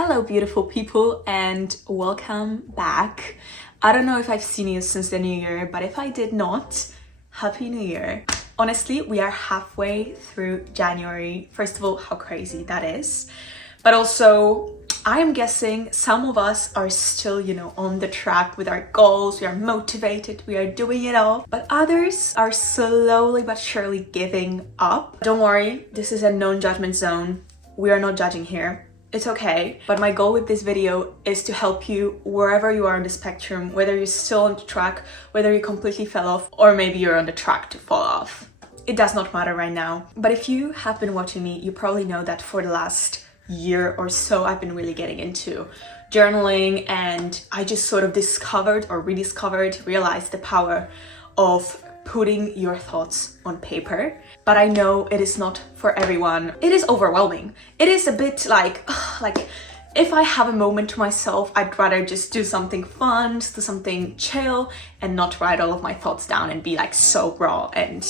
Hello beautiful people and welcome back. I don't know if I've seen you since the new year, but if I did not, Happy New Year. Honestly, we are halfway through January. First of all, how crazy that is. But also, I am guessing some of us are still, on the track with our goals. We are motivated, we are doing it all. But others are slowly but surely giving up. Don't worry, this is a non-judgment zone. We are not judging here. It's okay, but my goal with this video is to help you wherever you are on the spectrum, whether you're still on the track, whether you completely fell off, or maybe you're on the track to fall off. It does not matter right now. But if you have been watching me, you probably know that for the last year or so, I've been really getting into journaling, and I just sort of realized the power of putting your thoughts on paper. But I know it is not for everyone. It is overwhelming. It is a bit like if I have a moment to myself, I'd rather just do something fun, do something chill, and not write all of my thoughts down and be like so raw and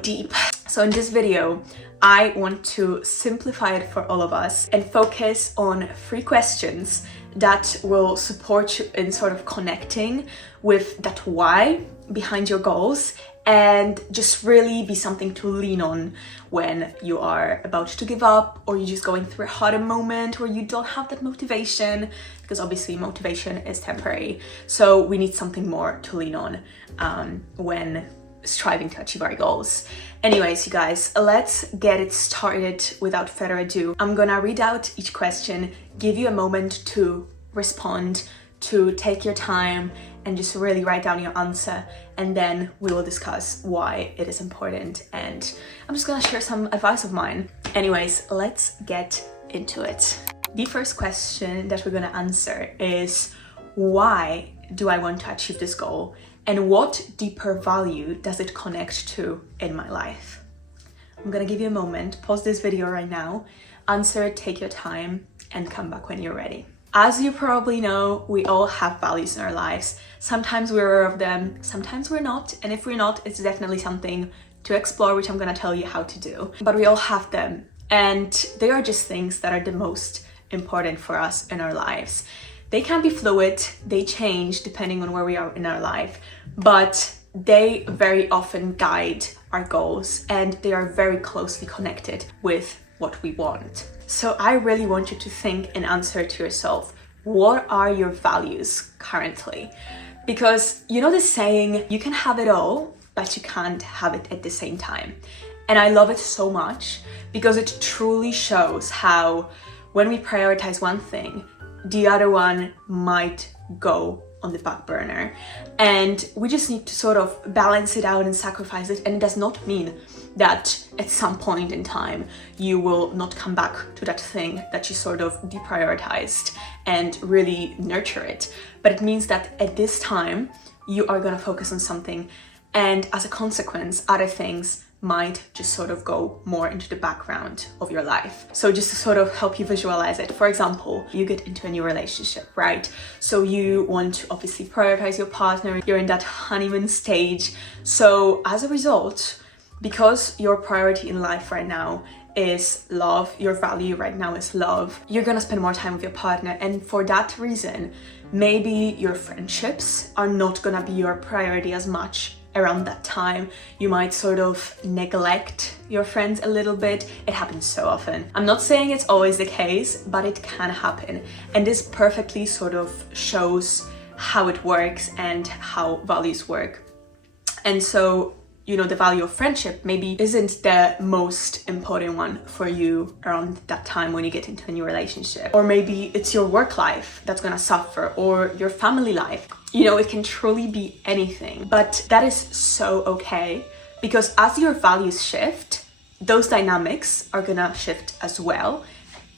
deep. So in this video, I want to simplify it for all of us and focus on 3 questions that will support you in sort of connecting with that why behind your goals, and just really be something to lean on when you are about to give up, or you're just going through a harder moment where you don't have that motivation, because obviously motivation is temporary. So we need something more to lean on when striving to achieve our goals. Anyways, you guys, let's get it started without further ado. I'm gonna read out each question, give you a moment to respond, to take your time and just really write down your answer, and then we will discuss why it is important, and I'm just gonna share some advice of mine. Anyways, let's get into it. The first question that we're gonna answer is, why do I want to achieve this goal, and what deeper value does it connect to in my life? I'm gonna give you a moment, pause this video right now, answer it, take your time, and come back when you're ready. As you probably know, we all have values in our lives. Sometimes we're aware of them, sometimes we're not. And if we're not, it's definitely something to explore, which I'm gonna tell you how to do. But we all have them. And they are just things that are the most important for us in our lives. They can be fluid, they change depending on where we are in our life, but they very often guide our goals, and they are very closely connected with what we want. So I really want you to think and answer to yourself, what are your values currently? Because you know the saying, you can have it all, but you can't have it at the same time. And I love it so much because it truly shows how when we prioritize one thing, the other one might go on the back burner, and we just need to sort of balance it out and sacrifice it. And it does not mean that at some point in time you will not come back to that thing that you sort of deprioritized and really nurture it, but it means that at this time you are going to focus on something, and as a consequence other things might just sort of go more into the background of your life. So just to sort of help you visualize it, for example, you get into a new relationship, right? So you want to obviously prioritize your partner, you're in that honeymoon stage. So as a result, because your priority in life right now is love, your value right now is love, you're gonna spend more time with your partner, and for that reason, maybe your friendships are not gonna be your priority as much around that time. You might sort of neglect your friends a little bit. It happens so often. I'm not saying it's always the case, but it can happen. And this perfectly sort of shows how it works and how values work. And so, the value of friendship maybe isn't the most important one for you around that time when you get into a new relationship. Or maybe it's your work life that's gonna suffer, or your family life. It can truly be anything, but that is so okay, because as your values shift, those dynamics are gonna shift as well,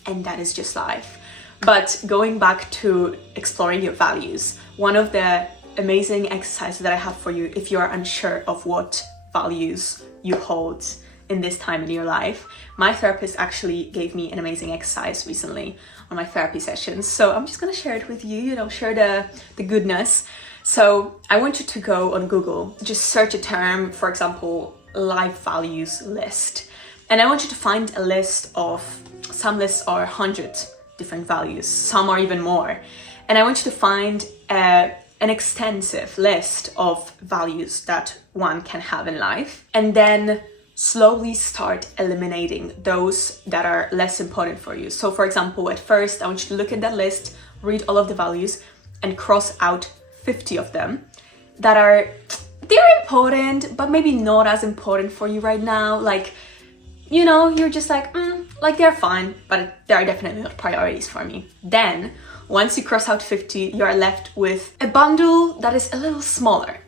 and that is just life. But going back to exploring your values, one of the amazing exercises that I have for you if you are unsure of what values you hold in this time in your life, my therapist actually gave me an amazing exercise recently on my therapy sessions. So I'm just gonna share it with you, share the goodness. So I want you to go on Google, just search a term, for example, life values list. And I want you to find a list of, some lists are 100 different values. Some are even more. And I want you to find an extensive list of values that one can have in life, and then slowly start eliminating those that are less important for you. So for example, at first, I want you to look at that list, read all of the values, and cross out 50 of them that they're important, but maybe not as important for you right now. Like, you know, you're just like they're fine, but they are definitely not priorities for me. Then, once you cross out 50, you are left with a bundle that is a little smaller.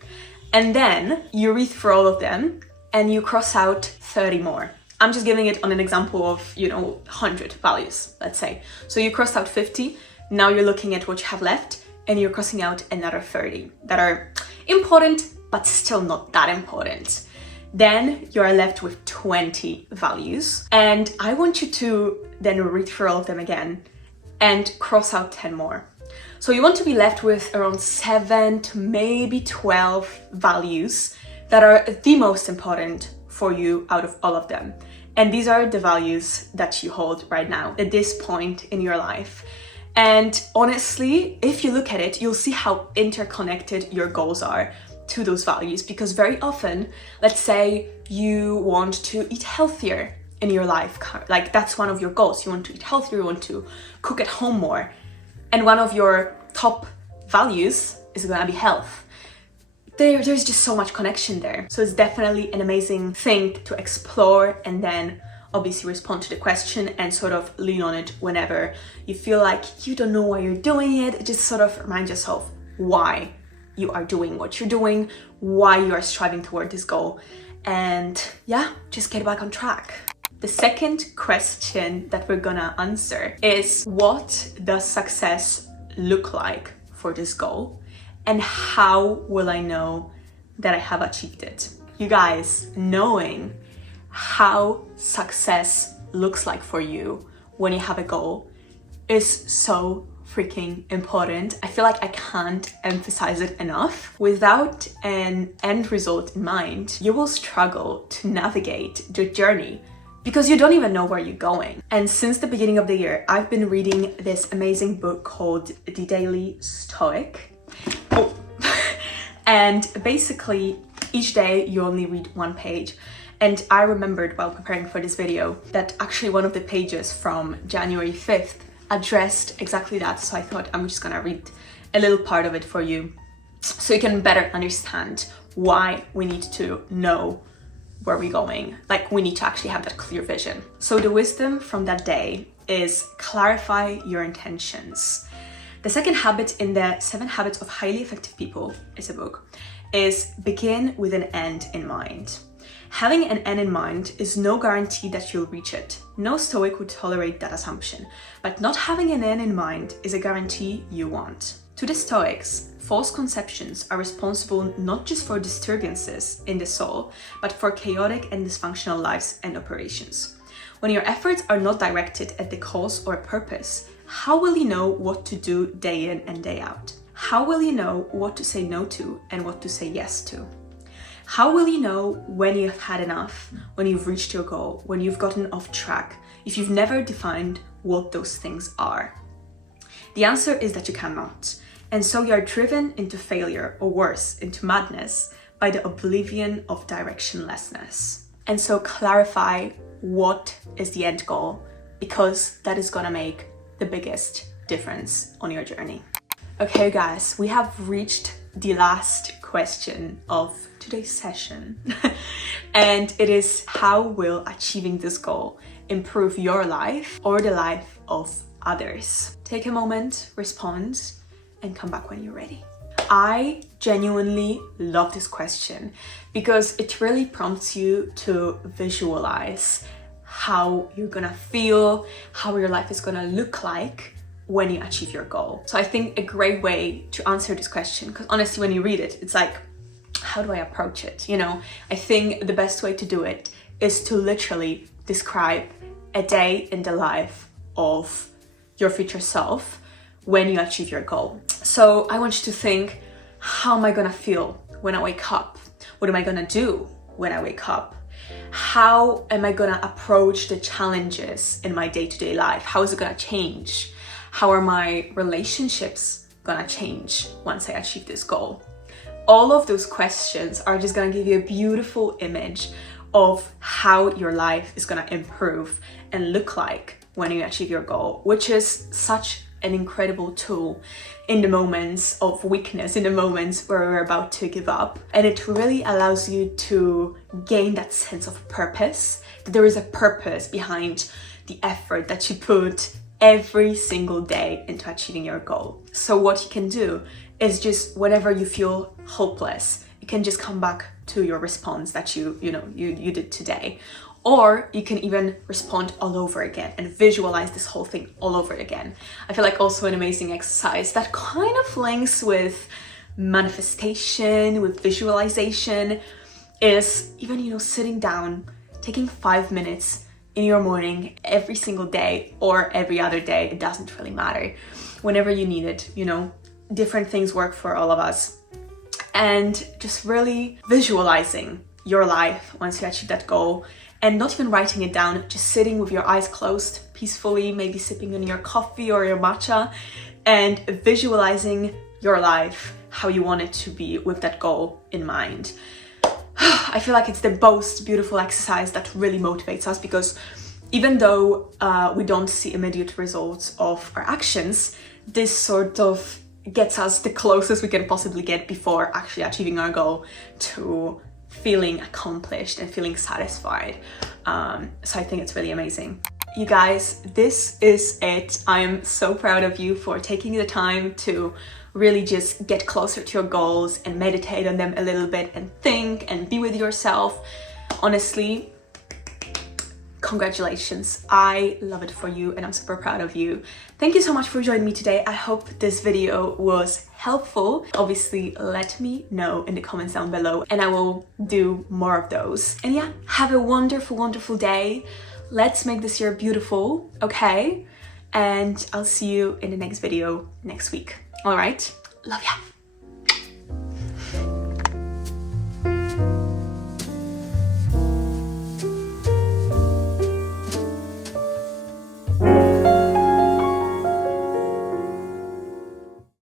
And then you read through all of them and you cross out 30 more. I'm just giving it on an example of, 100 values, let's say. So you crossed out 50, now you're looking at what you have left and you're crossing out another 30 that are important, but still not that important. Then you are left with 20 values. And I want you to then read through all of them again and cross out 10 more. So you want to be left with around 7 to maybe 12 values that are the most important for you out of all of them. And these are the values that you hold right now at this point in your life. And honestly, if you look at it, you'll see how interconnected your goals are to those values, because very often, let's say you want to eat healthier in your life, like that's one of your goals. You want to eat healthier, you want to cook at home more. And one of your top values is gonna be health. There's just so much connection there. So it's definitely an amazing thing to explore, and then obviously respond to the question and sort of lean on it whenever you feel like you don't know why you're doing it. Just sort of remind yourself why you are doing what you're doing, why you are striving toward this goal, and yeah, just get back on track. The second question that we're gonna answer is, what does success look like for this goal? And how will I know that I have achieved it? You guys, knowing how success looks like for you when you have a goal is so freaking important. I feel like I can't emphasize it enough. Without an end result in mind, you will struggle to navigate the journey because you don't even know where you're going. And since the beginning of the year, I've been reading this amazing book called The Daily Stoic. And basically each day you only read one page. And I remembered while preparing for this video that actually one of the pages from January 5th addressed exactly that. So I thought I'm just gonna read a little part of it for you so you can better understand why we need to know where we're going. Like, we need to actually have that clear vision. So the wisdom from that day is clarify your intentions. The second habit in the 7 Habits of Highly Effective People is a book, is begin with an end in mind. Having an end in mind is no guarantee that you'll reach it. No Stoic would tolerate that assumption, but not having an end in mind is a guarantee you won't. To the Stoics, false conceptions are responsible not just for disturbances in the soul, but for chaotic and dysfunctional lives and operations. When your efforts are not directed at the cause or purpose, how will you know what to do day in and day out? How will you know what to say no to and what to say yes to? How will you know when you've had enough, when you've reached your goal, when you've gotten off track, if you've never defined what those things are? The answer is that you cannot. And so you are driven into failure, or worse, into madness, by the oblivion of directionlessness. And so clarify what is the end goal, because that is gonna make the biggest difference on your journey. Okay guys, we have reached the last question of today's session. And it is, how will achieving this goal improve your life or the life of others? Take a moment, respond, and come back when you're ready. I genuinely love this question because it really prompts you to visualize how you're gonna feel, how your life is gonna look like when you achieve your goal. So I think a great way to answer this question, because honestly when you read it, it's like, how do I approach it? You know, I think the best way to do it is to literally describe a day in the life of your future self when you achieve your goal. So I want you to think, how am I gonna feel when I wake up? What am I gonna do when I wake up? How am I gonna approach the challenges in my day-to-day life? How is it gonna change? How are my relationships gonna change once I achieve this goal? All of those questions are just gonna give you a beautiful image of how your life is gonna improve and look like when you achieve your goal, which is such an incredible tool in the moments of weakness, in the moments where we're about to give up. And it really allows you to gain that sense of purpose, that there is a purpose behind the effort that you put every single day into achieving your goal. So what you can do is just whenever you feel hopeless, you can just come back to your response that you did today. Or you can even respond all over again and visualize this whole thing all over again. I feel like also an amazing exercise that kind of links with manifestation, with visualization, is even, sitting down, taking 5 minutes in your morning every single day or every other day. It doesn't really matter. Whenever you need it, different things work for all of us. And just really visualizing your life once you achieve that goal. And not even writing it down, just sitting with your eyes closed peacefully, maybe sipping on your coffee or your matcha, and visualizing your life, how you want it to be with that goal in mind. I feel like it's the most beautiful exercise that really motivates us, because even though we don't see immediate results of our actions, this sort of gets us the closest we can possibly get before actually achieving our goal to feeling accomplished and feeling satisfied. So I think it's really amazing. You guys, this is it. I am so proud of you for taking the time to really just get closer to your goals and meditate on them a little bit and think and be with yourself. Honestly, congratulations. I love it for you and I'm super proud of you. Thank you so much for joining me today. I hope this video was helpful. Obviously, let me know in the comments down below and I will do more of those. And yeah, have a wonderful, wonderful day. Let's make this year beautiful, okay? And I'll see you in the next video next week. All right? Love ya.